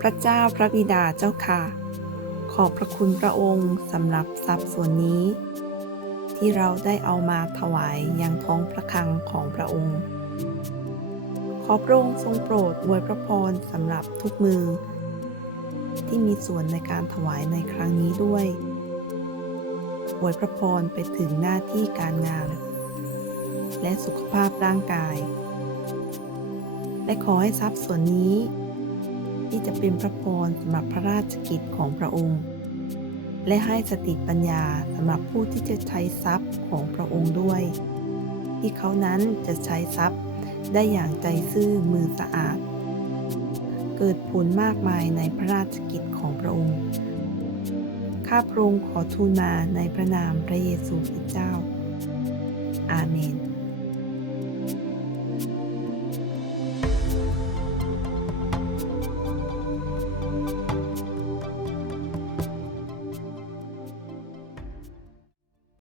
พระเจ้าพระบิดาเจ้าค่ะ ขอบพระคุณพระองค์สำหรับทรัพย์ส่วนนี้ ที่เราได้เอามาถวายยังท้องพระคลังของพระองค์ ขอพระองค์ทรงโปรดอวยพระพรสำหรับทุกมือ ที่มีส่วนในการถวายในครั้งนี้ด้วยอวยพระพรไปถึงหน้าที่การงาน และสุขภาพร่างกาย และขอให้ทรัพย์ส่วนนี้ ที่จะเป็นพระพรสำหรับพระราชกิจของพระองค์ และให้สติปัญญาสำหรับผู้ที่จะใช้ทรัพย์ของพระองค์ด้วย ที่เขานั้นจะใช้ทรัพย์ได้อย่างใจซื่อมือสะอาด เกิดผลมากมายในพระราชกิจของพระองค์ข้าพระองค์ขอทูลมาในพระนามพระเยซูคริสต์เจ้า